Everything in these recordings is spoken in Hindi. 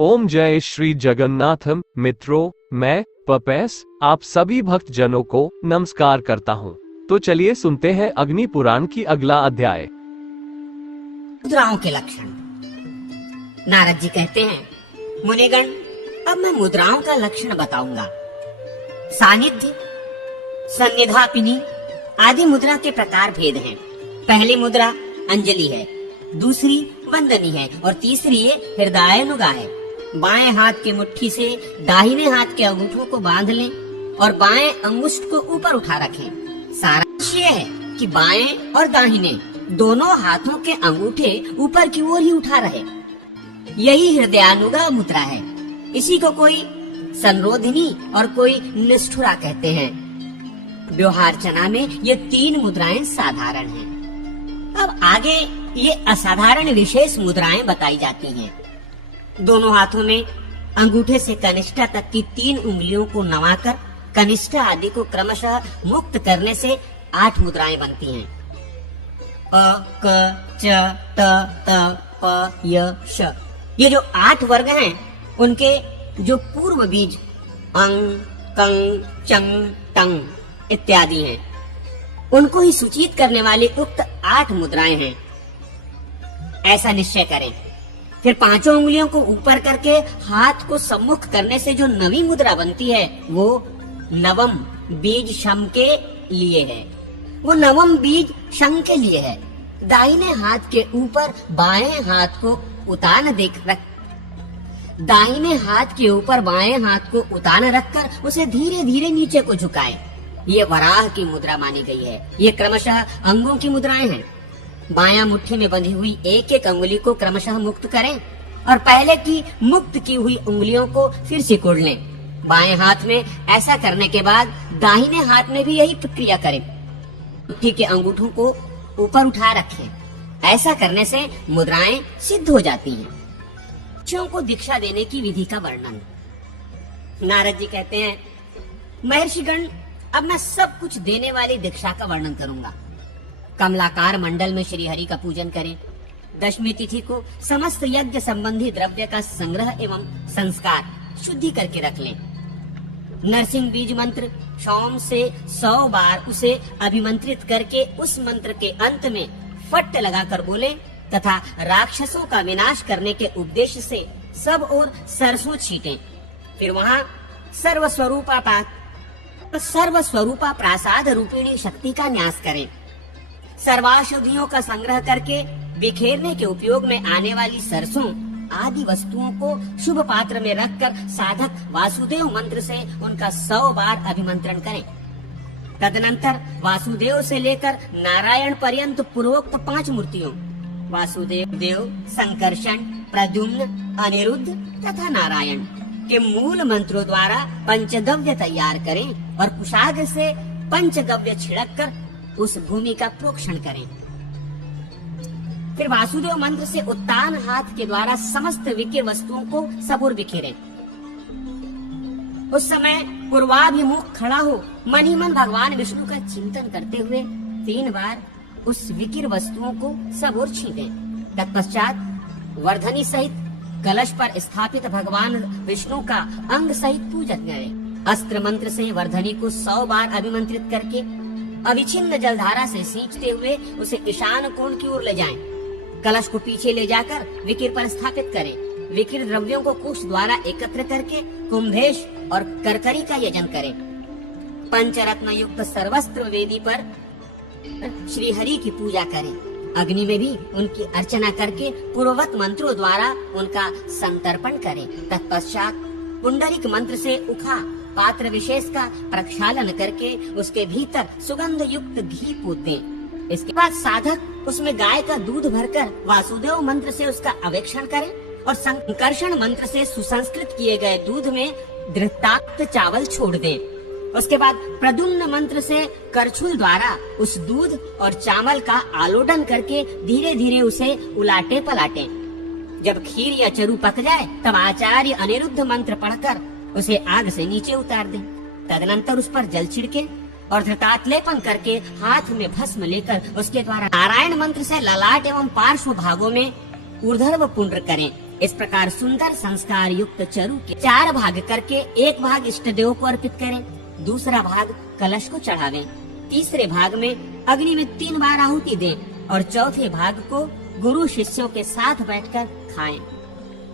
ओम जय श्री जगन्नाथम। मित्रों, मैं पपेस आप सभी भक्त जनों को नमस्कार करता हूँ। तो चलिए सुनते हैं अग्नि पुराण की अगला अध्याय। मुद्राओं के लक्षण। नारद जी कहते हैं, मुनिगण, अब मैं मुद्राओं का लक्षण बताऊंगा। सानिध्य, सन्निधापिनी आदि मुद्रा के प्रकार भेद हैं। पहली मुद्रा अंजलि है, दूसरी वंदनी है और तीसरी हृदयानुगा है। बाएं हाथ की मुट्ठी से दाहिने हाथ के अंगूठों को बांध लें और बाएं अंगुष्ठ को ऊपर उठा रखें। सारांश ये है कि बाएं और दाहिने दोनों हाथों के अंगूठे ऊपर की ओर ही उठा रहे। यही हृदयानुगा मुद्रा है। इसी को कोई संरोधिनी और कोई निष्ठुरा कहते हैं। व्यवहारचना में ये तीन मुद्राएं साधारण हैं। अब आगे ये असाधारण विशेष मुद्राएं बताई जाती हैं। दोनों हाथों में अंगूठे से कनिष्ठा तक की 3 उंगलियों को नवाकर कनिष्ठा आदि को क्रमशः मुक्त करने से 8 मुद्राएं बनती हैं। अ, क, च, त, प, य, श। ये जो 8 वर्ग हैं, उनके जो पूर्व बीज अंग, कंग, चंग, टंग इत्यादि हैं, उनको ही सूचित करने वाली उक्त 8 मुद्राएं हैं। ऐसा निश्चय करें। फिर 5 उंगलियों को ऊपर करके हाथ को सम्मुख करने से जो नवी मुद्रा बनती है, वो नवम बीज शम के लिए है। वो नवम बीज शं के लिए है। दाहिने हाथ के ऊपर बाएं हाथ को उतान दाहिने हाथ के ऊपर बाएं हाथ को उतान रखकर उसे धीरे धीरे नीचे को झुकाएं। ये वराह की मुद्रा मानी गई है। ये क्रमशः अंगों की मुद्राएं हैं। बायां मुट्ठी में बंधी हुई एक एक अंगुली को क्रमशः मुक्त करें और पहले की मुक्त की हुई उंगलियों को फिर सिकुड़ लें। बाएं हाथ में ऐसा करने के बाद दाहिने हाथ में भी यही प्रक्रिया करें। मुट्ठी के अंगूठों को ऊपर उठा रखें। ऐसा करने से मुद्राएं सिद्ध हो जाती हैं। बच्चों को दीक्षा देने की विधि का वर्णन। नारद जी कहते हैं, महर्षिगण, अब मैं सब कुछ देने वाली दीक्षा का वर्णन करूंगा। कमलाकार मंडल में श्री हरि का पूजन करें। दशमी तिथि को समस्त यज्ञ संबंधी द्रव्य का संग्रह एवं संस्कार शुद्धि करके रख लें। नरसिंह बीज मंत्र सोम से 100 बार उसे अभिमंत्रित करके उस मंत्र के अंत में फट लगाकर बोले तथा राक्षसों का विनाश करने के उद्देश्य से सब ओर सरसों छीटें। फिर वहाँ सर्वस्वरूपा प्रासाद रूपिणी शक्ति का न्यास करें। सर्वाषधियों का संग्रह करके बिखेरने के उपयोग में आने वाली सरसों आदि वस्तुओं को शुभ पात्र में रखकर साधक वासुदेव मंत्र से उनका 100 बार अभिमंत्रण करें। तदनंतर वासुदेव से लेकर नारायण पर्यंत पूर्वोक्त 5 मूर्तियों वासुदेव, देव, संकर्षण, प्रद्युम्न, अनिरुद्ध तथा नारायण के मूल मंत्रों द्वारा पंचगव्य तैयार करें और कुशाग्र से पंचगव्य छिड़क कर उस भूमि का प्रोक्षण करें। फिर वासुदेव मंत्र से उत्तान हाथ के द्वारा समस्त विकिर वस्तुओं को सब ओर बिखेरें। उस समय पूर्वाभिमुख खड़ा हो मन ही मन भगवान विष्णु का चिंतन करते हुए 3 बार उस विकिर वस्तुओं को सब ओर छींटें। तत्पश्चात वर्धनी सहित कलश पर स्थापित भगवान विष्णु का अंग सहित पूजन करें। अस्त्र मंत्र से वर्धनी को 100 बार अभिमंत्रित करके अविच्छिन्न जलधारा से सींचते हुए उसे ईशान कोण की ओर ले जाएं। कलश को पीछे ले जाकर विकिर पर स्थापित करें। विकिर द्रव्यों को कुश द्वारा एकत्र करके कुंभेश और करकरी का यजन करें। पंचरत्न युक्त सर्वस्त्र वेदी पर श्री हरि की पूजा करें। अग्नि में भी उनकी अर्चना करके पूर्ववत मंत्रों द्वारा उनका संतर्पण करें। तत्पश्चात पुंडरीक मंत्र से उखा पात्र विशेष का प्रक्षालन करके उसके भीतर सुगंध युक्त घी पूत दें। इसके बाद साधक उसमें गाय का दूध भरकर वासुदेव मंत्र से उसका अवेक्षण करें और संकर्षण मंत्र से सुसंस्कृत किए गए दूध में धृताक्त चावल छोड़ दें। उसके बाद प्रद्युम्न मंत्र से करछुल द्वारा उस दूध और चावल का आलोडन करके धीरे धीरे उसे उलाटे पलाटें। जब खीर या चरू पक जाए तब आचार्य अनिरुद्ध मंत्र पढ़कर उसे आग से नीचे उतार दें। तदनंतर उस पर जल छिड़के और धृतात्लेपन करके हाथ में भस्म लेकर उसके द्वारा नारायण मंत्र से ललाट एवं पार्श्व भागों में ऊर्ध्व पुंड्र करें इस प्रकार सुंदर संस्कार युक्त चरु के 4 भाग करके एक भाग इष्ट देव को अर्पित करें, दूसरा भाग कलश को चढ़ावें, तीसरे भाग में अग्नि में 3 बार आहुति दें और चौथे भाग को गुरु शिष्यों के साथ बैठकर खाएं।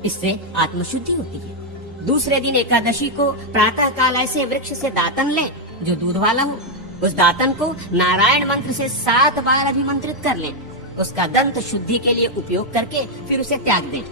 इससे आत्मशुद्धि होती है। दूसरे दिन एकादशी को प्रातः काल ऐसे वृक्ष से दातन लें जो दूध वाला हो। उस दातन को नारायण मंत्र से 7 बार अभिमंत्रित कर लें। उसका दंत शुद्धि के लिए उपयोग करके फिर उसे त्याग दें।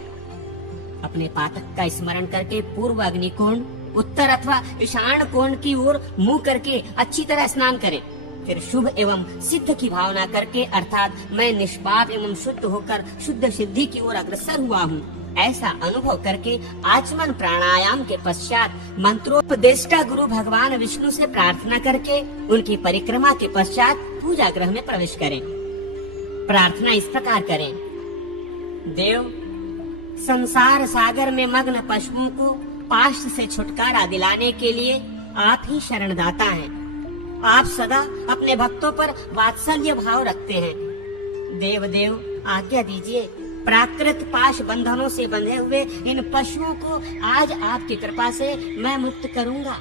अपने पातक का स्मरण करके पूर्व अग्नि कोण, उत्तर अथवा ईशान कोण की ओर मुंह करके अच्छी तरह स्नान करें। फिर शुभ एवं सिद्ध की भावना करके अर्थात मैं निष्पाप एवं शुद्ध होकर शुद्ध सिद्धि की ओर अग्रसर हुआ हूँ, ऐसा अनुभव करके आचमन प्राणायाम के पश्चात मंत्रोपदेष्टा गुरु भगवान विष्णु से प्रार्थना करके उनकी परिक्रमा के पश्चात पूजा गृह में प्रवेश करें। प्रार्थना इस प्रकार करें। देव, संसार सागर में मग्न पशुओं को पाश से छुटकारा दिलाने के लिए आप ही शरणदाता हैं। आप सदा अपने भक्तों पर वात्सल्य भाव रखते हैं। देव देव आज्ञा दीजिए, प्राकृत पाश बंधनों से बंधे हुए इन पशुओं को आज आपकी कृपा से मैं मुक्त करूंगा।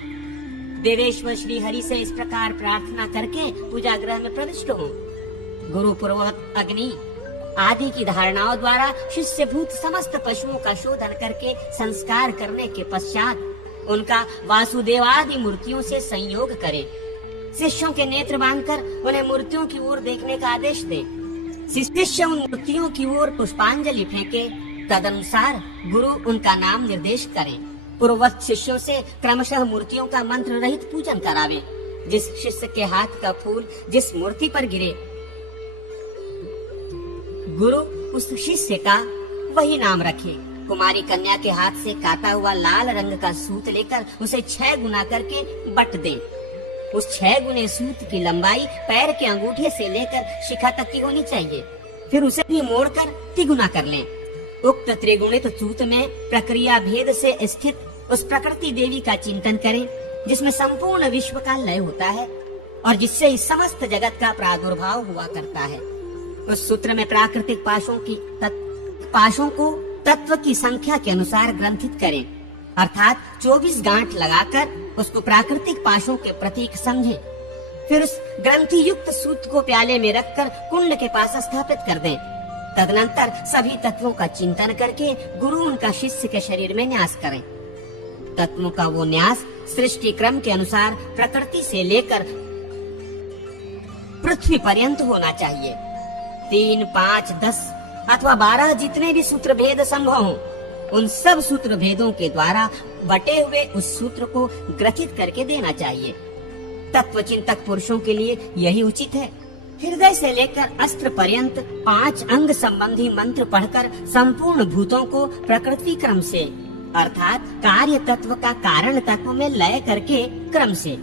देवेश्वर श्री हरि से इस प्रकार प्रार्थना करके पूजा गृह में प्रविष्ट हूँ। गुरु पूर्ववत अग्नि आदि की धारणाओं द्वारा शिष्य भूत समस्त पशुओं का शोधन करके संस्कार करने के पश्चात उनका वासुदेवादि मूर्तियों से संयोग करें। शिष्यों के नेत्र बांधकर उन्हें मूर्तियों की ओर देखने का आदेश दें। शिष्य उन मूर्तियों की ओर पुष्पांजलि फेंके, तदनुसार गुरु उनका नाम निर्देश करें। पूर्ववत शिष्यों से क्रमशः मूर्तियों का मंत्र रहित पूजन करावें। जिस शिष्य के हाथ का फूल जिस मूर्ति पर गिरे, गुरु उस शिष्य का वही नाम रखे। कुमारी कन्या के हाथ से काटा हुआ लाल रंग का सूत लेकर उसे 6 गुना करके बट दें। उस 6 गुने सूत की लंबाई पैर के अंगूठे से लेकर शिखा तक की होनी चाहिए। फिर उसे भी मोड़कर तिगुना कर लें। उक्त त्रिगुणित सूत में प्रक्रिया भेद से स्थित उस प्रकृति देवी का चिंतन करें, जिसमें संपूर्ण विश्व का लय होता है और जिससे इस समस्त जगत का प्रादुर्भाव हुआ करता है। उस सूत्र में प्राकृतिक पाशों को तत्व की संख्या के अनुसार ग्रंथित करें, अर्थात 24 गांठ लगाकर उसको प्राकृतिक पाशों के प्रतीक समझें। फिर उस ग्रंथि युक्त सूत को प्याले में रखकर कुंड के पास स्थापित कर दें। तदनंतर सभी तत्वों का चिंतन करके गुरु उनका शिष्य के शरीर में न्यास करें। तत्वों का वो न्यास सृष्टि क्रम के अनुसार प्रकृति से लेकर पृथ्वी पर्यंत होना चाहिए। 3, 5, 10 अथवा 12 जितने भी सूत्र भेद संभव हों, उन सब सूत्र भेदों के द्वारा बटे हुए उस सूत्र को ग्रथित करके देना चाहिए। तत्व चिंतक पुरुषों के लिए यही उचित है। हृदय से लेकर अस्त्र पर्यंत 5 अंग संबंधी मंत्र पढ़कर संपूर्ण भूतों को प्रकृति क्रम से अर्थात कार्य तत्व का कारण तत्व में लय करके क्रम से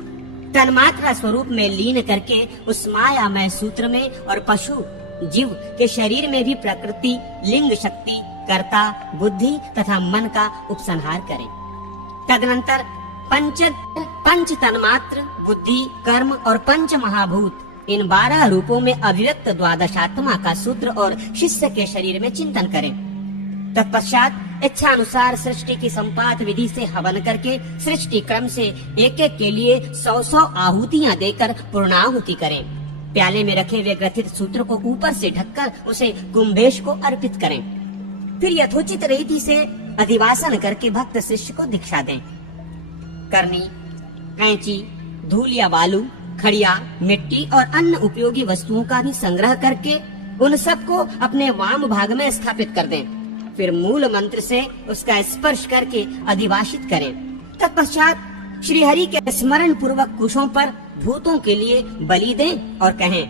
तन्मात्रा स्वरूप में लीन करके उस मायामय सूत्र में और पशु जीव के शरीर में भी प्रकृति, लिंग शक्ति, कर्ता, बुद्धि तथा मन का उपसंहार करें। तदनंतर पंच तन्मात्र, बुद्धि, कर्म और पंच महाभूत इन 12 रूपों में अभिव्यक्त द्वादशात्मा का सूत्र और शिष्य के शरीर में चिंतन करें। तत्पश्चात इच्छा अनुसार सृष्टि की संपात विधि से हवन करके सृष्टि क्रम से एक एक के लिए 100 आहुतियां देकर पूर्णाहुति करें। प्याले में रखे हुए ग्रथित सूत्र को ऊपर से ढककर उसे कुंभेश को अर्पित करें। फिर यथोचित रीति से अधिवासन करके भक्त शिष्य को दीक्षा दें। करनी, कैंची, धूल या बालू, खड़िया, मिट्टी और अन्य उपयोगी वस्तुओं का भी संग्रह करके उन सबको अपने वाम भाग में स्थापित कर दें। फिर मूल मंत्र से उसका स्पर्श करके अधिवासित करें। तत्पश्चात श्री हरि के स्मरण पूर्वक कुशों पर भूतों के लिए बलि दें और कहें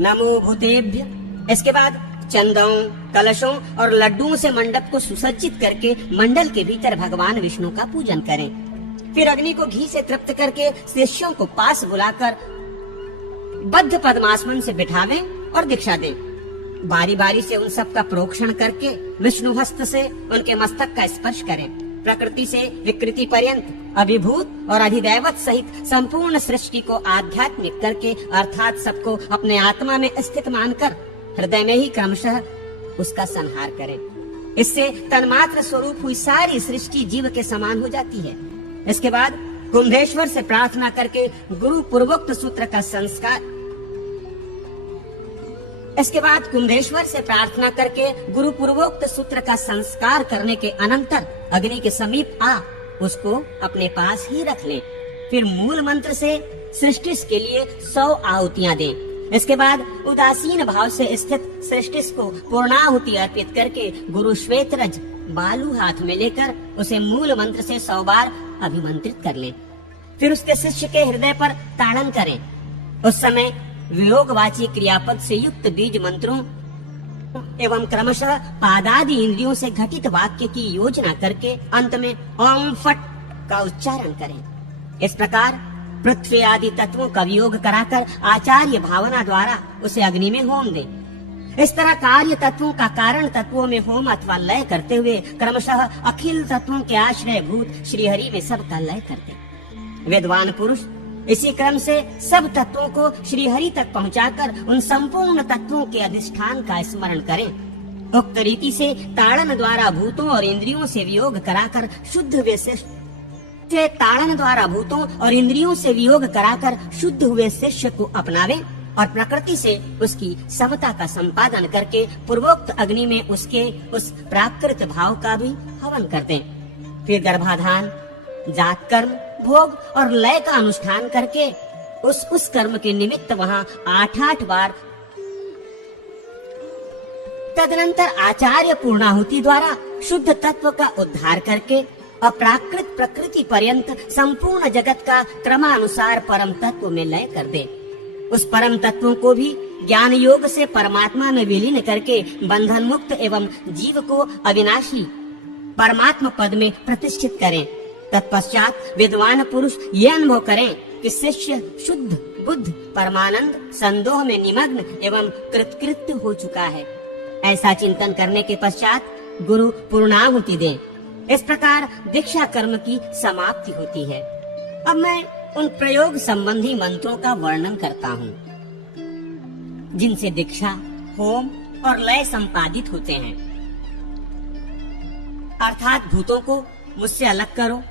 नमो भूतेभ्य। इसके बाद चंदों, कलशों और लड्डुओं से मंडप को सुसज्जित करके मंडल के भीतर भगवान विष्णु का पूजन करें। फिर अग्नि को घी से तृप्त करके शिष्यों को पास बुलाकर बद्ध पद्मासन से बिठावें और दीक्षा दें। बारी बारी से उन सब का प्रोक्षण करके विष्णु हस्त से उनके मस्तक का स्पर्श करें। प्रकृति से विकृति पर्यंत अभिभूत और अधिदैवत सहित संपूर्ण सृष्टि को आध्यात्मिक करके अर्थात सबको अपने आत्मा में स्थित मानकर हृदय में ही क्रमशः उसका संहार करें। इससे तन्मात्र स्वरूप हुई सारी सृष्टि जीव के समान हो जाती है। इसके बाद कुंभेश्वर से प्रार्थना करके गुरु पूर्वोक्त सूत्र का संस्कार करने के अनंतर अग्नि के समीप आ उसको अपने पास ही रख लें। फिर मूल मंत्र से सृष्टि के लिए 100 आहुतियां दें। इसके बाद उदासीन भाव से स्थित सृष्टि को पूर्णाहुति अर्पित करके गुरु श्वेतरज बालू हाथ में लेकर उसे मूल मंत्र से 100 बार अभिमंत्रित कर लें। फिर उसके शिष्य के हृदय पर ताड़न करें। उस समय वियोगवाची क्रियापद से युक्त बीज मंत्रों एवं क्रमशः पादादि इंद्रियों से घटित वाक्य की योजना करके अंत में ओम फट का उच्चारण करें। इस प्रकार पृथ्वी आदि तत्वों का वियोग कराकर आचार्य भावना द्वारा उसे अग्नि में होम दें। इस तरह कार्य तत्वों का कारण तत्वों में होम अथवा लय करते हुए क्रमशः अखिल तत्वों के आश्रय भूत श्रीहरि में सबका लय करते। विद्वान पुरुष इसी क्रम से सब तत्वों को श्रीहरि तक पहुंचाकर उन संपूर्ण तत्वों के अधिष्ठान का स्मरण करें। उक्त रीति से ताड़न द्वारा भूतों और इंद्रियों से वियोग कराकर शुद्ध हुए शिष्य को अपनावे और प्रकृति से उसकी समता का संपादन करके पूर्वोक्त अग्नि में उसके उस प्राकृत भाव का भी हवन कर दें। फिर गर्भाधान, जात कर्म, भोग और लय का अनुष्ठान करके उस कर्म के निमित्त वहां 8-8 बार तदनंतर आचार्य पूर्णाहुति द्वारा शुद्ध तत्व का उद्धार करके अप्राकृत प्रकृति पर्यंत संपूर्ण जगत का क्रमानुसार परम तत्व में लय कर दे। उस परम तत्वों को भी ज्ञान योग से परमात्मा में विलीन करके बंधन मुक्त एवं जीव को अविनाशी परमात्मा पद में प्रतिष्ठित करें। तत्पश्चात विद्वान पुरुष ये अनुभव करें कि शिष्य शुद्ध बुद्ध परमानंद संदोह में निमग्न एवं कृतकृत्य हो चुका है। ऐसा चिंतन करने के पश्चात गुरु पूर्णाहुति दें। इस प्रकार दीक्षा कर्म की समाप्ति होती है। अब मैं उन प्रयोग संबंधी मंत्रों का वर्णन करता हूँ जिनसे दीक्षा, होम और लय संपादित होते हैं। अर्थात भूतों को मुझसे अलग करो,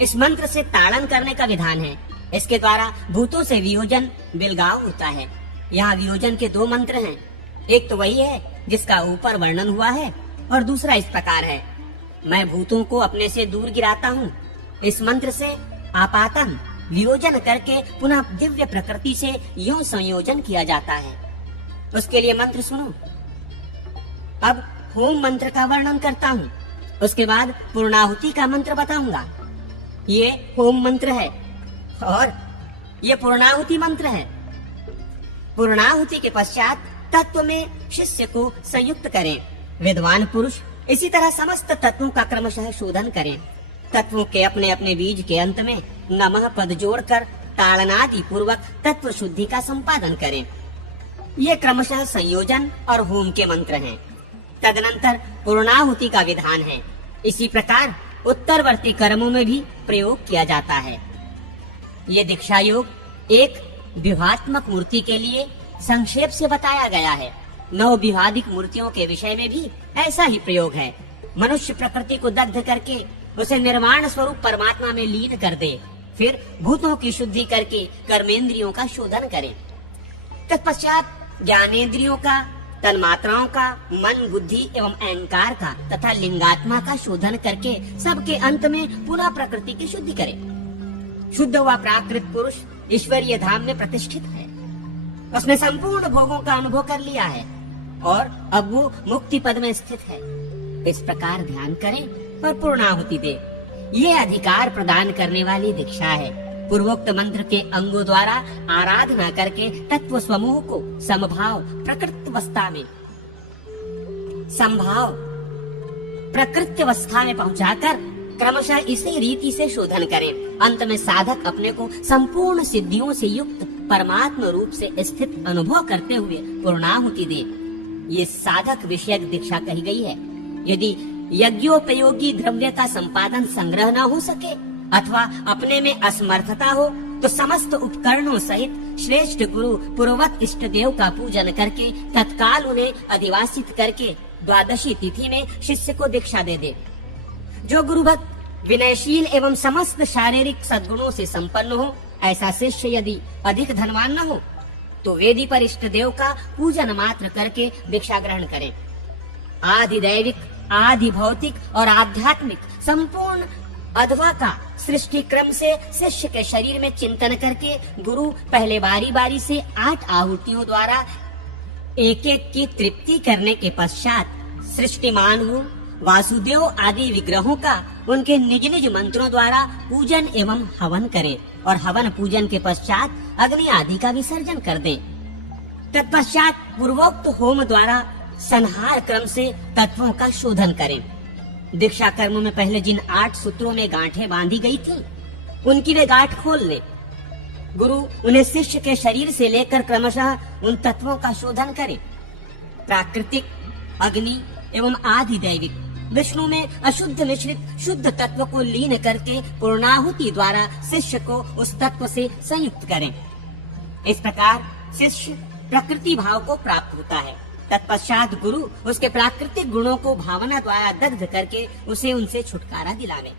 इस मंत्र से ताड़न करने का विधान है। इसके द्वारा भूतों से वियोजन बिलगाव होता है। यहाँ वियोजन के 2 मंत्र हैं। एक तो वही है जिसका ऊपर वर्णन हुआ है और दूसरा इस प्रकार है, मैं भूतों को अपने से दूर गिराता हूँ। इस मंत्र से आपातन वियोजन करके पुनः दिव्य प्रकृति से यूं संयोजन किया जाता है। उसके लिए मंत्र सुनो। अब होम मंत्र का वर्णन करता हूँ, उसके बाद पूर्णाहुति का मंत्र बताऊंगा। ये होम मंत्र है और ये पूर्णाहुति मंत्र है। पूर्णाहुति के पश्चात तत्व में शिष्य को संयुक्त करें। विद्वान पुरुष इसी तरह समस्त तत्वों का क्रमशः शोधन करें। तत्वों के अपने अपने बीज के अंत में नमः पद जोड़कर ताड़नादि पूर्वक तत्व शुद्धि का संपादन करें। ये क्रमशः संयोजन और होम के मंत्र हैं। तदनंतर पूर्णाहुति का विधान है। इसी प्रकार उत्तरवर्ती कर्मों में भी प्रयोग किया जाता है। ये दीक्षा योग एक विवाहात्मक मूर्ति के लिए संक्षेप से बताया गया है। 9 विवादिक मूर्तियों के विषय में भी ऐसा ही प्रयोग है। मनुष्य प्रकृति को दग्ध करके उसे निर्वाण स्वरूप परमात्मा में लीन कर दे, फिर भूतों की शुद्धि करके कर्मेंद्रियों का शोधन करे। तत्पश्चात ज्ञानेंद्रियों का, तन्मात्राओं का, मन, बुद्धि एवं अहंकार का तथा लिंगात्मा का शोधन करके सबके अंत में पुनः प्रकृति की शुद्धि करे। शुद्ध हुआ प्राकृत पुरुष ईश्वरीय धाम में प्रतिष्ठित है। उसने संपूर्ण भोगों का अनुभव कर लिया है और अब वो मुक्ति पद में स्थित है। इस प्रकार ध्यान करें और पूर्णाहुति दे। ये अधिकार प्रदान करने वाली दीक्षा है। पूर्वोक्त मंत्र के अंगों द्वारा आराधना करके तत्व समूह को समभाव प्रकृत्यवस्था में पहुंचाकर क्रमशः इसी रीति से शोधन करें। अंत में साधक अपने को संपूर्ण सिद्धियों से युक्त परमात्म रूप से स्थित अनुभव करते हुए पूर्णाहुति दे। ये साधक विषयक दीक्षा कही गई है। यदि यज्ञोपयोगी द्रव्य का संपादन संग्रह न हो सके अथवा अपने में असमर्थता हो तो समस्त उपकरणों सहित श्रेष्ठ गुरु पूर्ववत इष्ट देव का पूजन करके तत्काल उन्हें अधिवासित करके द्वादशी तिथि में शिष्य को दीक्षा दे दे। जो गुरु भक्त विनयशील एवं समस्त शारीरिक सद्गुणों से संपन्न हो, ऐसा शिष्य यदि अधिक धनवान न हो तो वेदी पर इष्ट देव का पूजन मात्र करके दीक्षा ग्रहण करे। आदि दैविक, आदि भौतिक और आध्यात्मिक संपूर्ण अध्वा का सृष्टि क्रम से शिष्य के शरीर में चिंतन करके गुरु पहले बारी बारी से 8 आहुतियों द्वारा एक एक की तृप्ति करने के पश्चात सृष्टिमान हो वासुदेव आदि विग्रहों का उनके निज निज मंत्रों द्वारा पूजन एवं हवन करे और हवन पूजन के पश्चात अग्नि आदि का विसर्जन कर दे। तत्पश्चात पूर्वोक्त होम द्वारा संहार क्रम से तत्वों का शोधन करें। दीक्षा कर्म में पहले जिन 8 सूत्रों में गांठें बांधी गई थी, उनकी वे गांठ खोल ले। गुरु उन्हें शिष्य के शरीर से लेकर क्रमशः उन तत्वों का शोधन करे। प्राकृतिक, अग्नि एवं आदि दैविक, विष्णु में अशुद्ध मिश्रित शुद्ध तत्व को लीन करके पूर्णाहुति द्वारा शिष्य को उस तत्व से संयुक्त करें। इस प्रकार शिष्य प्रकृति भाव को प्राप्त होता है। तत्पश्चात गुरु उसके प्राकृतिक गुणों को भावना द्वारा दग्ध करके उसे उनसे छुटकारा दिलावे।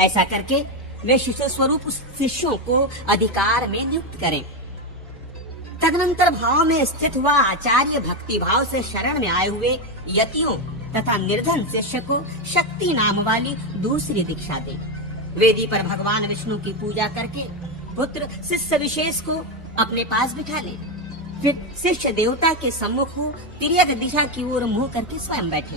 ऐसा करके वे शिशु स्वरूप शिष्यों को अधिकार में नियुक्त करें। तदनंतर भाव में स्थित हुआ आचार्य भक्ति भाव से शरण में आए हुए यतियों तथा निर्धन शिष्य को शक्ति नाम वाली दूसरी दीक्षा दे। वेदी पर भगवान विष्णु की पूजा करके पुत्र शिष्य विशेष को अपने पास बिठा ले। फिर शिष्य देवता के सम्मुख हो तिर्यक दिशा की ओर मुंह करके स्वयं बैठे।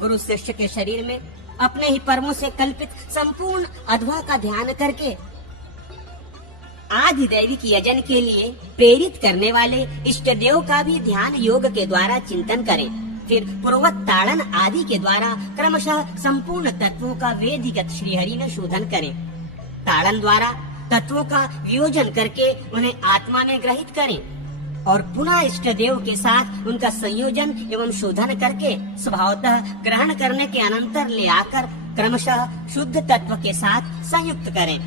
गुरु शिष्य के शरीर में अपने ही कर्मों से कल्पित संपूर्ण अध्वा का ध्यान करके आदि दैविक यजन के लिए प्रेरित करने वाले इष्ट देव का भी ध्यान योग के द्वारा चिंतन करें। फिर पूर्वत ताड़न आदि के द्वारा क्रमशः संपूर्ण तत्वों का वेदिगत श्रीहरि में शोधन करें। ताड़न द्वारा तत्वों का वियोजन करके उन्हें आत्मा में ग्रहित करें और पुनः इष्ट देव के साथ उनका संयोजन एवं शोधन करके स्वभावतः ग्रहण करने के अनंतर ले आकर क्रमशः शुद्ध तत्व के साथ संयुक्त करें।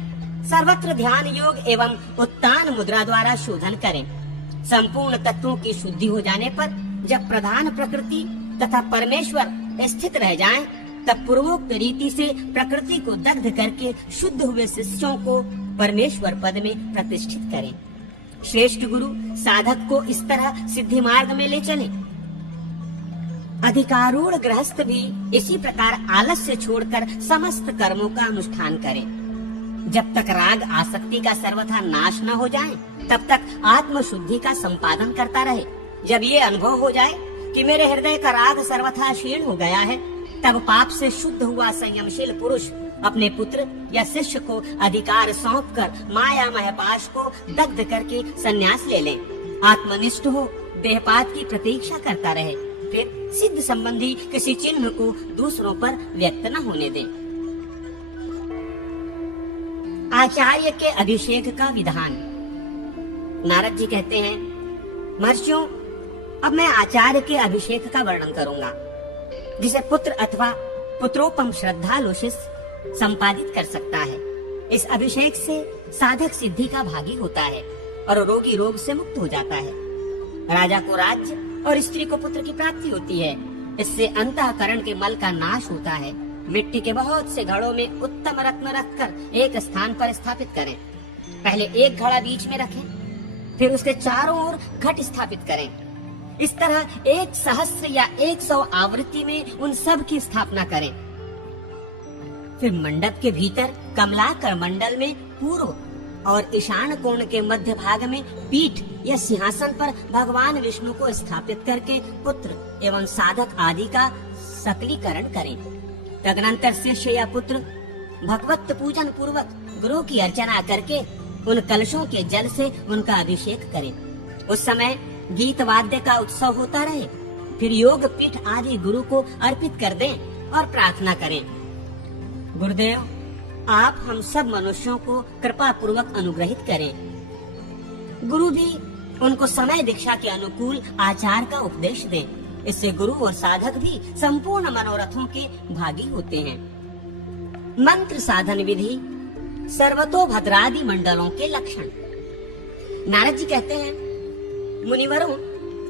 सर्वत्र ध्यान योग एवं उत्तान मुद्रा द्वारा शोधन करें। संपूर्ण तत्वों की शुद्धि हो जाने पर जब प्रधान प्रकृति तथा परमेश्वर स्थित रह जाएं, तब पूर्वोक्त रीति से प्रकृति को दग्ध करके शुद्ध हुए शिष्यों को परमेश्वर पद में प्रतिष्ठित करें। श्रेष्ठ गुरु साधक को इस तरह सिद्धि मार्ग में ले चले। अधिकारूढ़ गृहस्थ भी इसी प्रकार आलस्य छोड़कर समस्त कर्मों का अनुष्ठान करे। जब तक राग आसक्ति का सर्वथा नाश न हो जाए, तब तक आत्म शुद्धि का संपादन करता रहे। जब ये अनुभव हो जाए कि मेरे हृदय का राग सर्वथा क्षीण हो गया है, तब पाप से शुद्ध हुआ संयमशील पुरुष अपने पुत्र या शिष्य को अधिकार सौंपकर मायामय पाश को दग्ध करके संन्यास ले ले। आत्मनिष्ठ हो देहपात की प्रतीक्षा करता रहे, फिर सिद्ध संबंधी किसी चिन्ह को दूसरों पर व्यक्त न होने दे। आचार्य के अभिषेक का विधान। नारद जी कहते हैं, महर्षियों, अब मैं आचार्य के अभिषेक का वर्णन करूंगा, जिसे पुत्र अथवा पुत्रोपम श्रद्धालु शिष्य संपादित कर सकता है। इस अभिषेक से साधक सिद्धि का भागी होता है और रोगी रोग से मुक्त हो जाता है। राजा को राज्य और स्त्री को पुत्र की प्राप्ति होती है। इससे अंतःकरण के मल का नाश होता है। मिट्टी के बहुत से घड़ों में उत्तम रत्न रखकर एक स्थान पर स्थापित करें। पहले एक घड़ा बीच में रखें, फिर उसके चारों ओर घट स्थापित करें। इस तरह 1 सहस्र या 100 आवृत्ति में उन सब की स्थापना करें। फिर मंडप के भीतर कमलाकर मंडल में पूर्व और ईशान कोण के मध्य भाग में पीठ या सिंहासन पर भगवान विष्णु को स्थापित करके पुत्र एवं साधक आदि का सकलीकरण करें। तदनंतर शिष्य या पुत्र भगवत पूजन पूर्वक गुरु की अर्चना करके उन कलशों के जल से उनका अभिषेक करें। उस समय गीत वाद्य का उत्सव होता रहे। फिर योग पीठ आदि गुरु को अर्पित कर दें और प्रार्थना करें, गुरुदेव, आप हम सब मनुष्यों को कृपा पूर्वक अनुग्रहित करें। गुरु भी उनको समय दीक्षा के अनुकूल आचार का उपदेश दें। इससे गुरु और साधक भी संपूर्ण मनोरथों के भागी होते हैं। मंत्र साधन विधि। सर्वतोभद्रादि मंडलों के लक्षण। नारद जी कहते हैं, मुनिवरों,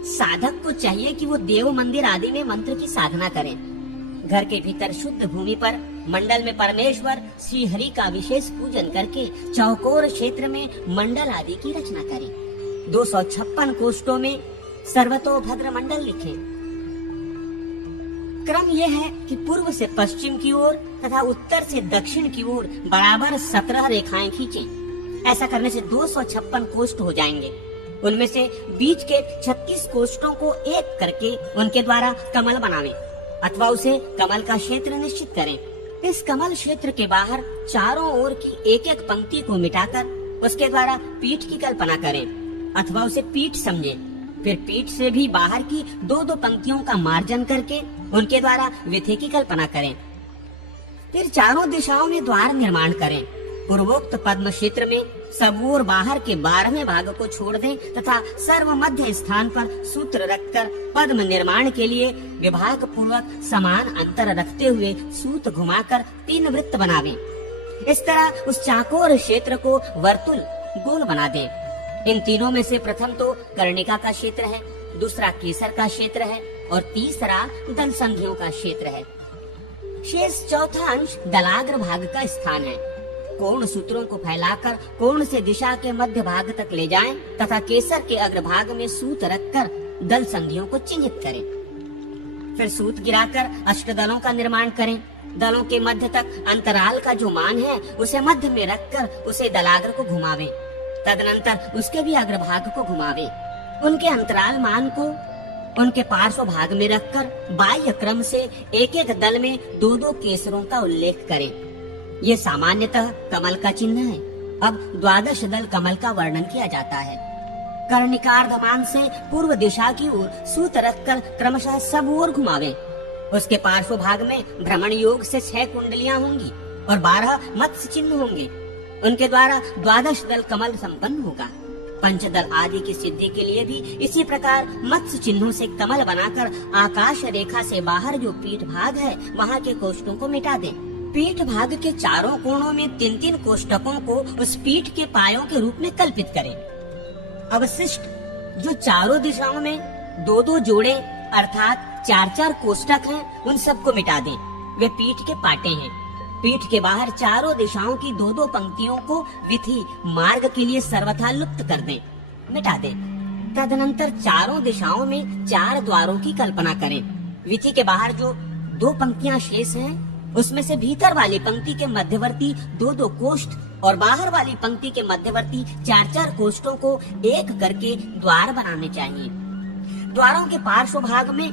साधक को चाहिए कि वो देव मंदिर आदि में मंत्र की साधना करें। घर के भीतर शुद्ध भूमि पर मंडल में परमेश्वर श्री हरि का विशेष पूजन करके चौकोर क्षेत्र में मंडल आदि की रचना करें। 256 कोष्ठों में सर्वतोभद्र मंडल लिखें। क्रम यह है कि पूर्व से पश्चिम की ओर तथा उत्तर से दक्षिण की ओर बराबर 17 रेखाएं खींचें। ऐसा करने से 256 कोष्ठ हो जाएंगे। उनमें से बीच के 36 कोष्ठों को एक करके उनके द्वारा कमल बनावें अथवा उसे कमल का क्षेत्र निश्चित करें। इस कमल क्षेत्र के बाहर चारों ओर की एक एक पंक्ति को मिटाकर उसके द्वारा पीठ की कल्पना करें अथवा उसे पीठ समझें। फिर पीठ से भी बाहर की दो दो पंक्तियों का मार्जन करके उनके द्वारा विधि की कल्पना करें। फिर चारों दिशाओं में द्वार निर्माण करें। पूर्वोक्त पद्म क्षेत्र में सब ओर बाहर के 12वें भाग को छोड़ दें तथा सर्व मध्य स्थान पर सूत्र रखकर पद्म निर्माण के लिए विभाग पूर्वक समान अंतर रखते हुए सूत घुमाकर 3 वृत्त बनावें। इस तरह उस चाकोर क्षेत्र को वर्तुल गोल बना दें। इन तीनों में से प्रथम तो कर्णिका का क्षेत्र है, दूसरा केसर का क्षेत्र है और तीसरा दल संधियों का क्षेत्र है। शेष चौथा अंश दलाग्र भाग का स्थान है। कोण सूत्रों को फैलाकर कोण से दिशा के मध्य भाग तक ले जाएं तथा केसर के अग्रभाग में सूत रखकर दल संधियों को चिन्हित करें। फिर सूत गिराकर अष्टदलों का निर्माण करें। दलों के मध्य तक अंतराल का जो मान है उसे मध्य में रखकर उसे दलाग्र को घुमावें। तदनंतर उसके भी अग्रभाग को घुमावें। उनके अंतराल मान को उनके पार्श्व भाग में रखकर बाह्य क्रम से एक एक दल में 2-2 केसरों का उल्लेख करें। ये सामान्यतः कमल का चिन्ह है। अब 12 दल कमल का वर्णन किया जाता है। कर्णिकार्धमान से पूर्व दिशा की ओर सूत रखकर क्रमशः सब ओर घुमावें। उसके पार्श्व भाग में भ्रमण योग से 6 कुंडलियां होंगी और 12 मत्स्य चिन्ह होंगे। उनके द्वारा 12 दल कमल संपन्न होगा। पंचदल आदि की सिद्धि के लिए भी इसी प्रकार मत्स्य चिन्हों से कमल बनाकर आकाश रेखा से बाहर जो पीठ भाग है वहाँ के कोष्ठों को मिटा दें। पीठ भाग के चारों कोणों में 3-3 कोष्ठकों को उस पीठ के पायों के रूप में कल्पित करें। अवशिष्ट जो चारों दिशाओं में 2-2 जोड़े अर्थात 4-4 कोष्ठक हैं उन सबको मिटा दें। वे पीठ के पाटे हैं। पीठ के बाहर चारों दिशाओं की 2-2 पंक्तियों को विधि मार्ग के लिए सर्वथा लुप्त कर दें, मिटा दें। तदनंतर चारों दिशाओं में 4 द्वारों की कल्पना करें। विधि के बाहर जो 2 पंक्तियां शेष हैं उसमें से भीतर वाली पंक्ति के मध्यवर्ती 2-2 कोष्ठ और बाहर वाली पंक्ति के मध्यवर्ती 4-4 कोष्ठों को एक करके द्वार बनाने चाहिए। द्वारों के पार्श्व भाग में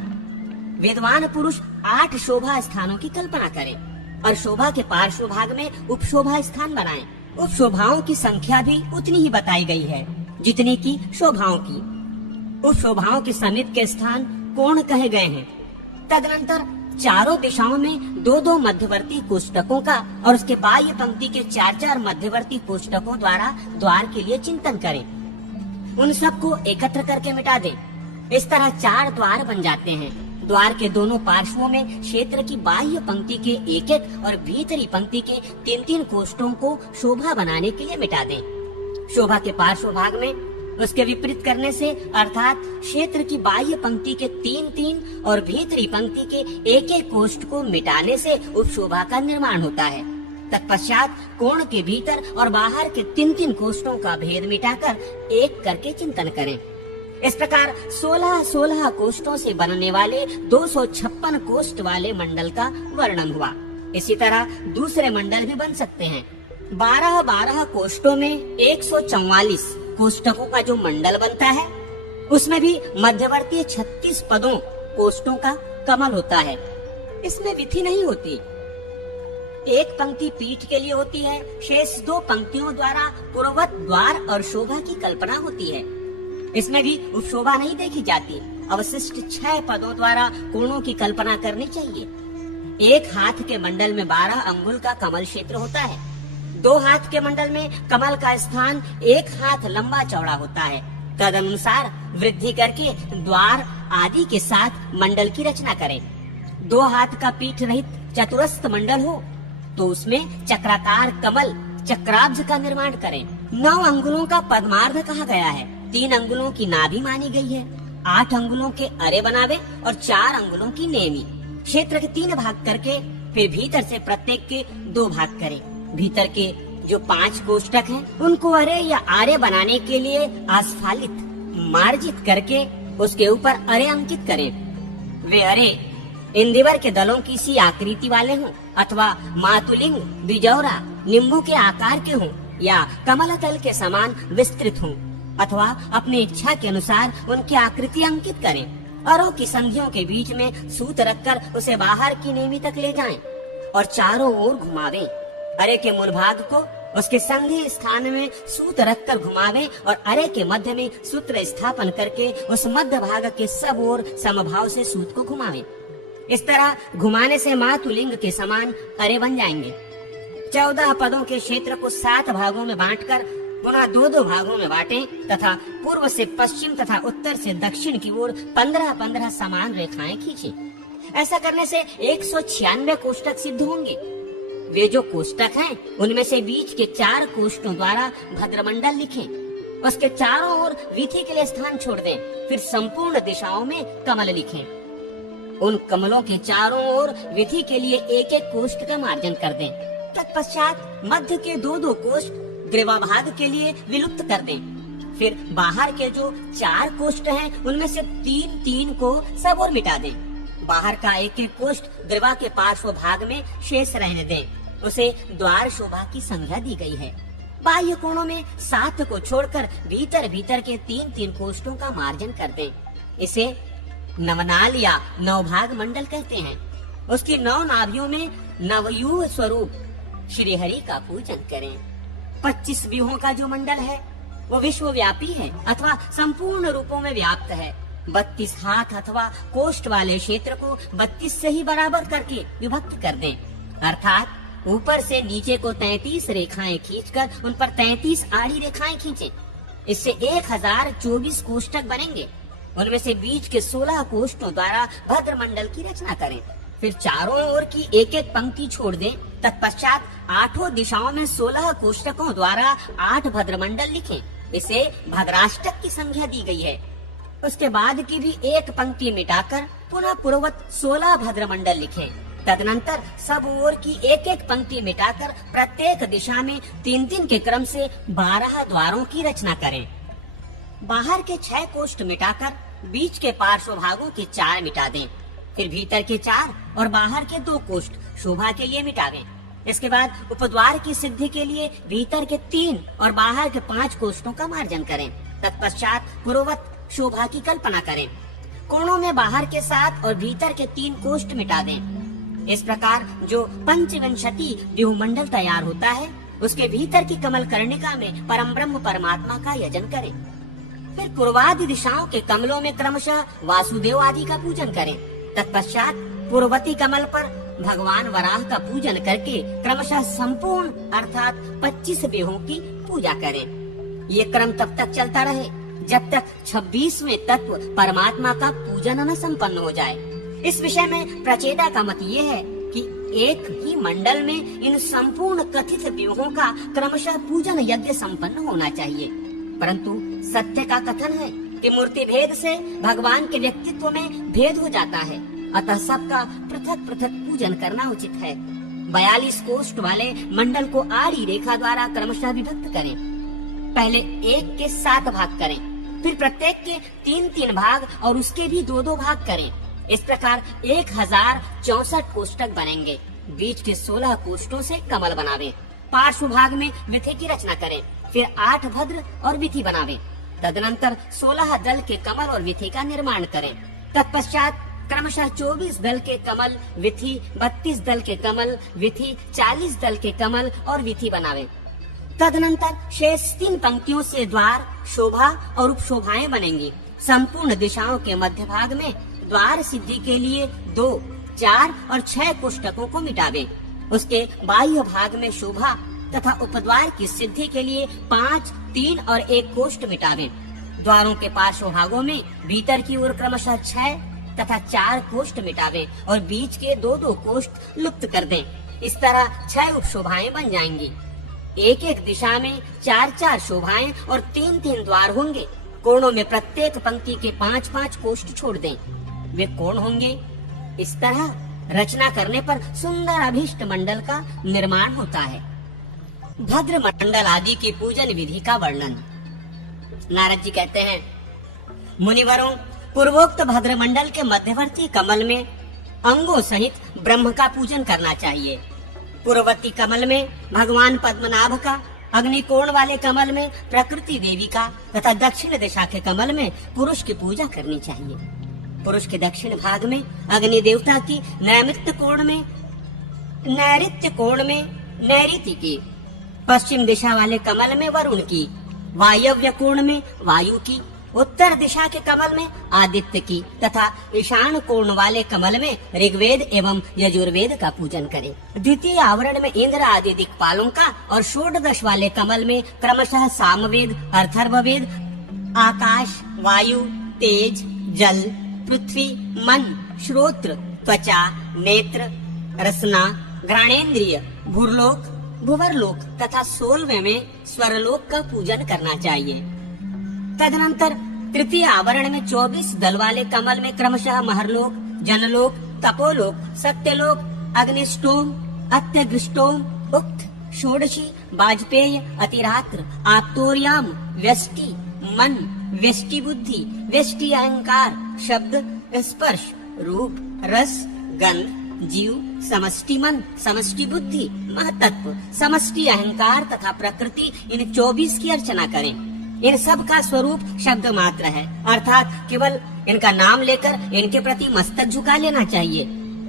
विद्वान पुरुष 8 शोभा स्थानों की कल्पना करें और शोभा के पार्श्व भाग में उपशोभा स्थान बनाएं। उपशोभाओं की संख्या भी उतनी ही बताई गई है जितनी की शोभाओं की। उपशोभाओं के समीप के स्थान कोण कहे गए हैं। तदनंतर चारों दिशाओं में 2-2 मध्यवर्ती कोष्ठकों का और उसके बाह्य पंक्ति के 4-4 मध्यवर्ती कोष्ठकों द्वारा द्वार के लिए चिंतन करें। उन सबको एकत्र करके मिटा दें। इस तरह 4 द्वार बन जाते हैं। द्वार के दोनों पार्श्वों में क्षेत्र की बाह्य पंक्ति के 1-1 और भीतरी पंक्ति के 3-3 कोष्ठों को शोभा बनाने के लिए मिटा दें। शोभा के पार्श्व भाग में उसके विपरीत करने से अर्थात क्षेत्र की बाह्य पंक्ति के 3-3 और भीतरी पंक्ति के 1-1 कोष्ठ को मिटाने से उपशोभा का निर्माण होता है। तत्पश्चात कोण के भीतर और बाहर के 3-3 कोष्ठों का भेद मिटाकर एक करके चिंतन करें। इस प्रकार 16-16 कोष्ठों से बनने वाले 256 कोष्ठ वाले मंडल का वर्णन हुआ। इसी तरह दूसरे मंडल भी बन सकते हैं। 12-12 कोष्ठों में 144 कोष्ठकों का जो मंडल बनता है उसमें भी मध्यवर्ती 36 पदों कोष्ठों का कमल होता है। इसमें विधि नहीं होती। एक पंक्ति पीठ के लिए होती है। शेष 2 पंक्तियों द्वारा पूर्ववत द्वार और शोभा की कल्पना होती है। इसमें भी उपशोभा नहीं देखी जाती। अवशिष्ट 6 पदों द्वारा कोणों की कल्पना करनी चाहिए। एक हाथ के मंडल में 12 अंगुल का कमल क्षेत्र होता है। 2 हाथ के मंडल में कमल का स्थान 1 हाथ लंबा चौड़ा होता है। तदनुसार वृद्धि करके द्वार आदि के साथ मंडल की रचना करें। 2 हाथ का पीठ रहित चतुरस्र मंडल हो तो उसमें चक्राकार कमल चक्राब्ज का निर्माण करें। 9 अंगुलों का पद्मार्ध कहा गया है। 3 अंगुलों की नाभि मानी गई है। 8 अंगुलों के अरे बनावे और 4 अंगुलों की नेमी। क्षेत्र के 3 भाग करके फिर भीतर से प्रत्येक के 2 भाग करें। भीतर के जो 5 कोष्ठक हैं, उनको अरे या आरे बनाने के लिए आस्फालित मार्जित करके उसके ऊपर अरे अंकित करें। वे अरे इंदिवर के दलों की सी आकृति वाले हों अथवा मातुलिंग, बिजौरा, नींबू के आकार के हों या कमल तल के समान विस्तृत हों अथवा अपनी इच्छा के अनुसार उनकी आकृति अंकित करें। अरों की संधियों के बीच में सूत रखकर उसे बाहर की नेमी तक ले जाएं और चारों ओर घुमावें। अरे के मूल भाग को उसके संधि स्थान में सूत रखकर घुमावे और अरे के मध्य में सूत्र स्थापन करके उस मध्य भाग के सब ओर समभाव से सूत को घुमावे। इस तरह घुमाने से मातुलिंग के समान अरे बन जाएंगे। 14 पदों के क्षेत्र को 7 भागों में बांटकर पुनः 2-2 भागों में बांटें तथा पूर्व से पश्चिम तथा उत्तर से दक्षिण की ओर 15-15 समान रेखाएं खींचें। ऐसा करने से 196 कोष्ठक सिद्ध होंगे। वे जो कोष्ठक हैं, उनमें से बीच के 4 कोष्ठों द्वारा भद्रमंडल लिखें। उसके चारों ओर विधि के लिए स्थान छोड़ दें। फिर संपूर्ण दिशाओं में कमल लिखें। उन कमलों के चारों ओर विधि के लिए 1-1 कोष्ठ का मार्जन कर दें। तत्पश्चात मध्य के 2-2 कोष्ठ ग्रीवा भाग के लिए विलुप्त कर दें। फिर बाहर के जो 4 कोष्ठ हैं, उनमें से 3-3 को सब और मिटा दें। बाहर का 1-1 कोष्ठ ग्रीवा के पार्श्व भाग में शेष रहने दें। उसे द्वार शोभा की संज्ञा दी गई है। बाह्य कोणों में 7 को छोड़कर भीतर भीतर के 3-3 कोष्ठों का मार्जन कर दें। इसे नवनाल या नवभाग मंडल कहते हैं। उसकी 9 नाभियों में नवयूह स्वरूप श्री हरि का पूजन करें। 25 व्यूहों का जो मंडल है वो विश्वव्यापी है अथवा संपूर्ण रूपों में व्याप्त है। 32 हाथ अथवा कोष्ठ वाले क्षेत्र को 32 से ही बराबर करके विभक्त कर दें। अर्थात ऊपर से नीचे को 33 रेखाएं खींचकर उन पर 33 आड़ी रेखाएं खींचें। इससे 1024 कोष्ठक बनेंगे। उनमें से बीच के 16 कोष्ठों द्वारा भद्रमंडल की रचना करें। फिर चारों ओर की 1-1 पंक्ति छोड़ दें। तत्पश्चात 8 दिशाओं में 16 कोष्ठकों द्वारा 8 भद्रमंडल लिखें। इसे भद्राष्टक की संख्या दी गई है। उसके बाद की भी 1 पंक्ति मिटाकर पुनः पूर्ववत 16 भद्रमंडल लिखें। तदनंतर सब ओर की 1-1 पंक्ति मिटाकर प्रत्येक दिशा में 3-3 के क्रम से 12 द्वारों की रचना करें। बाहर के 6 कोष्ठ मिटाकर बीच के पार्श्व भागों के 4 मिटा दें। फिर भीतर के 4 और बाहर के 2 कोष्ठ शोभा के लिए मिटावें। इसके बाद उपद्वार की सिद्धि के लिए भीतर के 3 और बाहर के 5 कोष्ठों का मार्जन करें। तत्पश्चात पूर्ववत शोभा की कल्पना करें। कोणों में बाहर के 7 और भीतर के 3 कोष्ठ मिटा दें। इस प्रकार जो पंचविंशति व्यूहमंडल तैयार होता है, उसके भीतर की कमल कर्णिका में परम ब्रह्म परमात्मा का यजन करें। फिर पूर्वादि दिशाओं के कमलों में क्रमशः वासुदेव आदि का पूजन करें। तत्पश्चात पूर्ववती कमल पर भगवान वराह का पूजन करके क्रमशः संपूर्ण अर्थात 25 व्यूहों की पूजा करें। ये क्रम तब तक चलता रहे जब तक 26वें तत्व परमात्मा का पूजन न संपन्न हो जाए। इस विषय में प्रचेता का मत ये है कि एक ही मंडल में इन संपूर्ण कथित व्यूहों का क्रमशः पूजन यज्ञ संपन्न होना चाहिए। परंतु सत्य का कथन है कि मूर्ति भेद से भगवान के व्यक्तित्व में भेद हो जाता है, अतः सबका पृथक पृथक पूजन करना उचित है। 42 कोष्ठ वाले मंडल को आड़ी रेखा द्वारा क्रमशः विभक्त करें। पहले 1 के 7 भाग करें, फिर प्रत्येक के 3-3 भाग और उसके भी 2-2 भाग करें। इस प्रकार 1064 कोष्ठक बनेंगे। बीच के 16 कोष्ठों से कमल बनावे। पार्श्व भाग में विधि की रचना करें। फिर 8 भद्र और विधि बनावे। तदनंतर 16 दल के कमल और विधि का निर्माण करें। तत्पश्चात क्रमशः 24 दल के कमल विधि, 32 दल के कमल विधि, 40 दल के कमल और विधि बनावे। तदनंतर शेष 3 पंक्तियों से द्वार, शोभा और उपशोभाएं बनेंगी। संपूर्ण दिशाओं के मध्य भाग में द्वार सिद्धि के लिए 2, 4 और 6 कोष्ठकों को मिटावे। उसके बाह्य भाग में शोभा तथा उपद्वार की सिद्धि के लिए 5, 3 और 1 कोष्ठ मिटावे। द्वारों के पार्श्व भागों में भीतर की ओर क्रमशः 6 तथा 4 कोष्ठ मिटावे और बीच के 2-2 कोष्ठ लुप्त कर दें। इस तरह 6 उपशोभाएं बन जाएंगी। 1-1 दिशा में 4-4 शोभाएं और 3-3 द्वार होंगे। कोणों में प्रत्येक पंक्ति के 5-5 कोष्ठ छोड़ दें। वे कौन होंगे? इस तरह रचना करने पर सुंदर अभीष्ट मंडल का निर्माण होता है। भद्र मंडल आदि की पूजन विधि का वर्णन। नारद जी कहते हैं, मुनिवरों, पूर्वोक्त भद्र मंडल के मध्यवर्ती कमल में अंगों सहित ब्रह्म का पूजन करना चाहिए। पूर्ववर्ती कमल में भगवान पद्मनाभ का, अग्निकोण वाले कमल में प्रकृति देवी का तथा दक्षिण दिशा के कमल में पुरुष की पूजा करनी चाहिए। पुरुष के दक्षिण भाग में अग्नि देवता की, नैऋत्य कोण में नैऋति की, पश्चिम दिशा वाले कमल में वरुण की, वायव्य कोण में वायु की, उत्तर दिशा के कमल में आदित्य की तथा ईशान कोण वाले कमल में ऋग्वेद एवं यजुर्वेद का पूजन करें। द्वितीय आवरण में इंद्र आदि दिक्पालों का और षोडश वाले कमल में क्रमशः सामवेद, अथर्ववेद, आकाश, वायु, तेज, जल, पृथ्वी, मन, श्रोत्र, त्वचा, नेत्र, रसना, घ्राणेन्द्रिय, भूर्लोक, भुवरलोक तथा 16वें में स्वरलोक का पूजन करना चाहिए। तदनंतर तृतीय आवरण में 24 दल वाले कमल में क्रमशः महरलोक, जनलोक, तपोलोक, सत्यलोक, अग्निष्टोम, अत्यग्रष्टोम, उक्त, षोडशी, वाजपेय, अतिरात्र, आप्तोर्याम, व्यष्टि, मन, व्यष्टि बुद्धि, व्यष्टि अहंकार, शब्द, स्पर्श, रूप, रस, गंध, जीव, समष्टि मन, समष्टि बुद्धि, महतत्व, समष्टि अहंकार तथा प्रकृति, इन 24 की अर्चना करें। इन सब का स्वरूप शब्द मात्र है, अर्थात केवल इनका नाम लेकर इनके प्रति मस्तक झुका लेना चाहिए।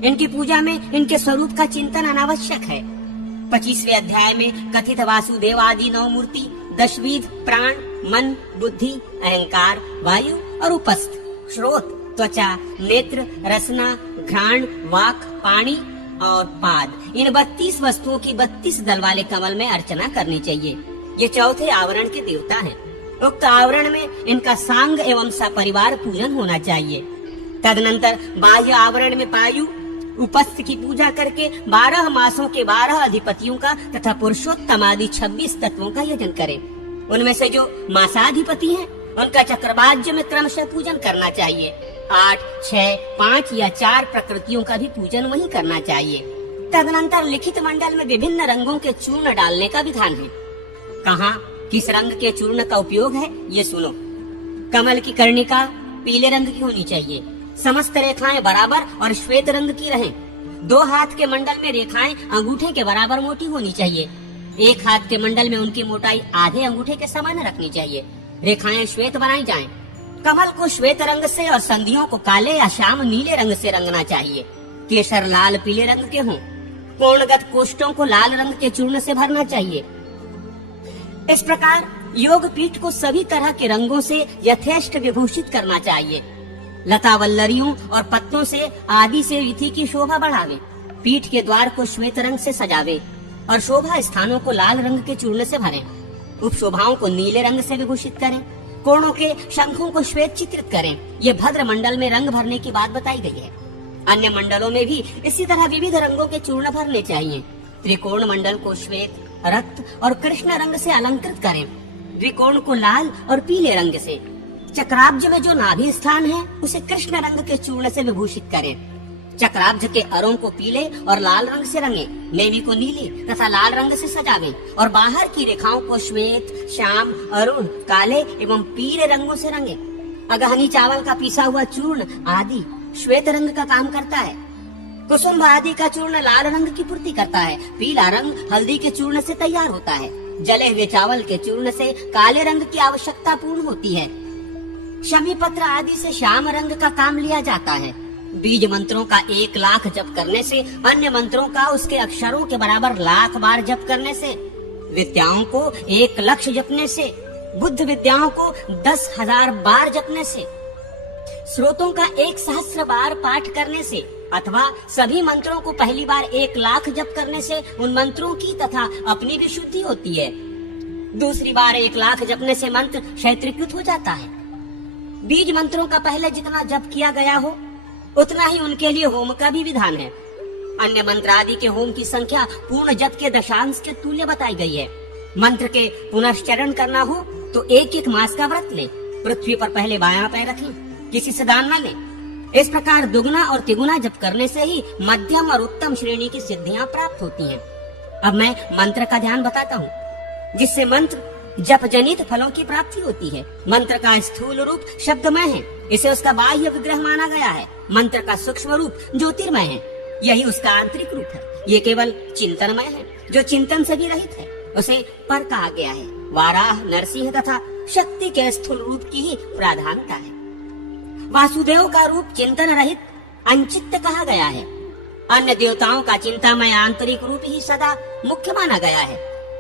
इनकी पूजा में इनके स्वरूप का चिंतन अनावश्यक है। 25वें अध्याय में कथित वासुदेव आदि 9 मूर्ति, 10 विध प्राण, मन, बुद्धि, अहंकार, वायु और उपस्थ, श्रोत, त्वचा, नेत्र, रसना, घ्राण, वाक, पाणी और पाद, इन 32 वस्तुओं की 32 दल वाले कमल में अर्चना करनी चाहिए। ये चौथे आवरण के देवता हैं। उक्त आवरण में इनका सांग एवं सपरिवार पूजन होना चाहिए। तदनंतर बाह्य आवरण में वायु, उपस्थ की पूजा करके 12 मासों के 12 अधिपतियों का तथा पुरुषोत्तम आदि 26 तत्वों का यजन करें। उनमें से जो मासाधिपति हैं, उनका चक्रवाज्य में क्रमशः पूजन करना चाहिए। 8, 6, 5 या 4 प्रकृतियों का भी पूजन वही करना चाहिए। तदनंतर लिखित मंडल में विभिन्न रंगों के चूर्ण डालने का विधान है। कहाँ किस रंग के चूर्ण का उपयोग है, ये सुनो। कमल की कर्णिका पीले रंग की होनी चाहिए। समस्त रेखाएं बराबर और श्वेत रंग की रहें। 2 हाथ के मंडल में रेखाएं अंगूठे के बराबर मोटी होनी चाहिए। 1 हाथ के मंडल में उनकी मोटाई आधे अंगूठे के समान रखनी चाहिए। रेखाएं श्वेत बनाई जाएं। कमल को श्वेत रंग से और संधियों को काले या श्याम नीले रंग से रंगना चाहिए। केसर लाल पीले रंग के हों। कोणगत कोष्ठों को लाल रंग के चूर्ण से भरना चाहिए। इस प्रकार योग पीठ को सभी तरह के रंगों से यथेष्ट विभूषित करना चाहिए। लता वल्लरियों और पत्तों से आदि से विधि की शोभा बढ़ावे। पीठ के द्वार को श्वेत रंग से सजावे और शोभा स्थानों को लाल रंग के चूर्ण से भरें। उपशोभाओं को नीले रंग से विभूषित करें। कोणों के शंखों को श्वेत चित्रित करें। ये भद्र मंडल में रंग भरने की बात बताई गई है। अन्य मंडलों में भी इसी तरह विविध रंगों के चूर्ण भरने चाहिए। त्रिकोण मंडल को श्वेत, रक्त और कृष्ण रंग से अलंकृत करें। द्विकोण को लाल और पीले रंग से। चक्राब्ज में जो नाभि स्थान है उसे कृष्ण रंग के चूर्ण से विभूषित करें। चक्राब्ज के अरों को पीले और लाल रंग से रंगे। नेमी को नीली तथा लाल रंग से सजावें और बाहर की रेखाओं को श्वेत, श्याम, अरुण, काले एवं पीले रंगों से रंगे। अगहनी चावल का पिसा हुआ चूर्ण आदि श्वेत रंग का काम करता है। कुसुम आदि का चूर्ण लाल रंग की पूर्ति करता है। पीला रंग हल्दी के चूर्ण से तैयार होता है। जले हुए चावल के चूर्ण से काले रंग की आवश्यकता पूर्ण होती है। शमी पत्र आदि से श्याम रंग का काम लिया जाता है। बीज मंत्रों का 1 लाख जप करने से, अन्य मंत्रों का उसके अक्षरों के बराबर लाख बार जप करने से, विद्याओं को 1 लक्ष जपने से, बुद्ध विद्याओं को 10,000 बार जपने से, स्रोतों का 1,000 बार पाठ करने से अथवा सभी मंत्रों को पहली बार 1 लाख जप करने से उन मंत्रों की तथा अपनी भी शुद्धि होती है। दूसरी बार 1 लाख जपने से मंत्र क्षैत्रीकृत हो जाता है। बीज मंत्रों का पहले जितना जप किया गया हो उतना ही उनके लिए होम का भी विधान है। अन्य मंत्र आदि के होम की संख्या पूर्ण जप के दशांश के तुल्य बताई गई है। मंत्र के पुनश्चरण करना हो तो 1-1 मास का व्रत ले। पृथ्वी पर पहले बायां पैर रखें, किसी से दान न लें। इस प्रकार दुगुना और तिगुना जप करने से ही मध्यम और उत्तम श्रेणी की सिद्धियां प्राप्त होती हैं। अब मैं मंत्र का ध्यान बताता हूँ, जिससे मंत्र जप जनित फलों की प्राप्ति होती है। मंत्र का स्थूल रूप शब्दमय है, इसे उसका बाह्य विग्रह माना गया है। मंत्र का सूक्ष्म रूप ज्योतिर्मय है, यही उसका आंतरिक रूप है। ये केवल चिंतनमय है, जो चिंतन से भी रहित है, उसे पर कहा गया है। वाराह, नरसिंह तथा शक्ति के स्थूल रूप की ही प्राधान्यता है। वासुदेव का रूप चिंतन रहित अंचित कहा गया है। अन्य देवताओं का चिंतामय आंतरिक रूप ही सदा मुख्य माना गया है।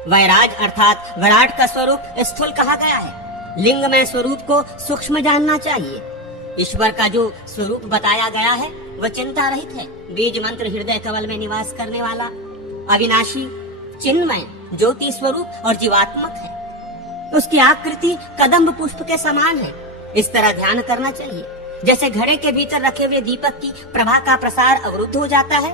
वैराज अर्थात विराट का स्वरूप स्थूल कहा गया है। लिंग में स्वरूप को सूक्ष्म जानना चाहिए। ईश्वर का जो स्वरूप बताया गया है वह चिंता रहित है। बीज मंत्र हृदय कमल में निवास करने वाला अविनाशी, चिन्मय, ज्योति स्वरूप और जीवात्मक है। उसकी आकृति कदम्ब पुष्प के समान है। इस तरह ध्यान करना चाहिए। जैसे घड़े के भीतर रखे हुए दीपक की प्रभा का प्रसार अवरुद्ध हो जाता है,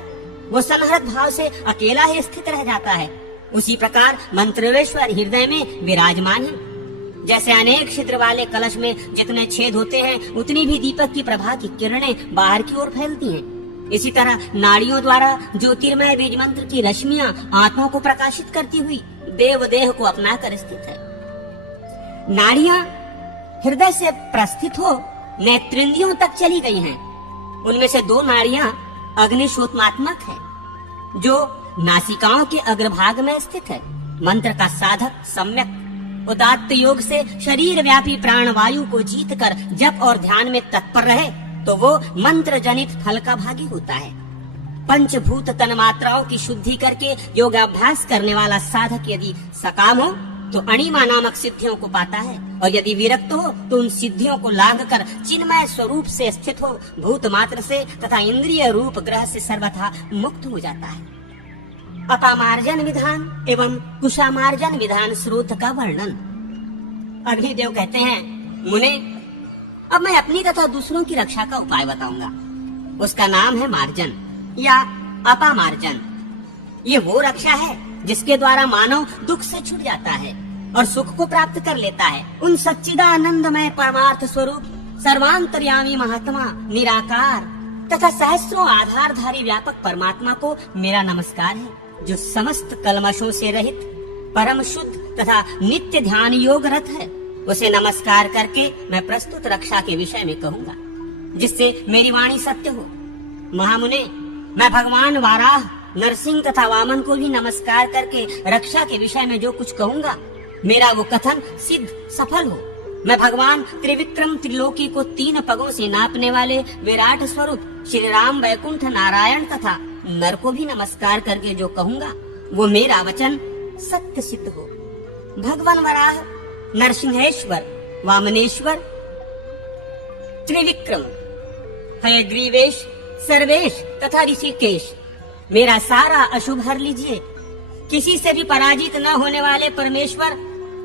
वो सनहरत भाव से अकेला ही स्थित रह जाता है, उसी प्रकार मंत्रेश्वर हृदय में विराजमान है। जैसे अनेक छिद्र वाले कलश में जितने छेद होते हैं, उतनी भी दीपक की प्रभा की किरणें बाहर की ओर फैलती हैं। इसी तरह नाड़ियों द्वारा ज्योतिर्मय बीज मंत्र की रश्मियां आत्मा को प्रकाशित करती हुई देव देह को अपनाकर स्थित है। नाड़ियां हृदय से प्रस्थित हो नेत्रेंद्रियों तक चली गई हैं। उनमें से 2 नाड़ियां अग्निशोतनात्मक है, जो नासिकाओं के अग्रभाग में स्थित है। मंत्र का साधक सम्यक उदात्त योग से शरीर व्यापी प्राण वायु को जीत कर जप और ध्यान में तत्पर रहे तो वो मंत्र जनित फल का भागी होता है। पंचभूत तन मात्राओं की शुद्धि करके योगाभ्यास करने वाला साधक यदि सकाम हो तो अणिमा नामक सिद्धियों को पाता है, और यदि विरक्त हो तो उन सिद्धियों को लांघ कर चिन्मय स्वरूप से स्थित हो भूत मात्र से तथा इंद्रिय रूप ग्रह से सर्वथा मुक्त हो जाता है। अपामार्जन विधान एवं कुशामार्जन विधान स्रोत का वर्णन। अग्निदेव कहते हैं, मुने, अब मैं अपनी तथा दूसरों की रक्षा का उपाय बताऊंगा। उसका नाम है मार्जन या अपामार्जन। ये वो रक्षा है जिसके द्वारा मानव दुख से छूट जाता है और सुख को प्राप्त कर लेता है। उन सच्चिदानंदमय परमार्थ स्वरूप सर्वांतर्यामी महात्मा निराकार तथा सहस्रों आधारधारी व्यापक परमात्मा को मेरा नमस्कार है, जो समस्त कलमशों से रहित परम शुद्ध तथा नित्य ध्यान योग रत है। उसे नमस्कार करके मैं प्रस्तुत रक्षा के विषय में कहूंगा, जिससे मेरी वाणी सत्य हो। महामुने, मैं भगवान वाराह, नरसिंह तथा वामन को भी नमस्कार करके रक्षा के विषय में जो कुछ कहूंगा, मेरा वो कथन सिद्ध सफल हो। मैं भगवान त्रिविक्रम त्रिलोकी को 3 पगों से नापने वाले विराट स्वरूप श्री राम, वैकुंठ, नारायण तथा नर को भी नमस्कार करके जो कहूंगा, वो मेरा वचन सत्य सिद्ध हो। भगवान वराह, नरसिंहेश्वर, वामनेश्वर, त्रिविक्रम, हयग्रीवेश, सर्वेश तथा ऋषिकेश, मेरा सारा अशुभ हर लीजिए। किसी से भी पराजित न होने वाले परमेश्वर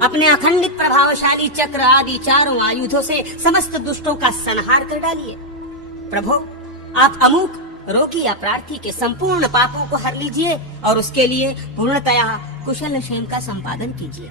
अपने अखंडित प्रभावशाली चक्र आदि 4 आयुधों से समस्त दुष्टों का संहार कर डालिए। प्रभु, आप अमुक रोगी या प्रार्थी के संपूर्ण पापों को हर लीजिए और उसके लिए पूर्णतया कुशल क्षेम का संपादन कीजिए।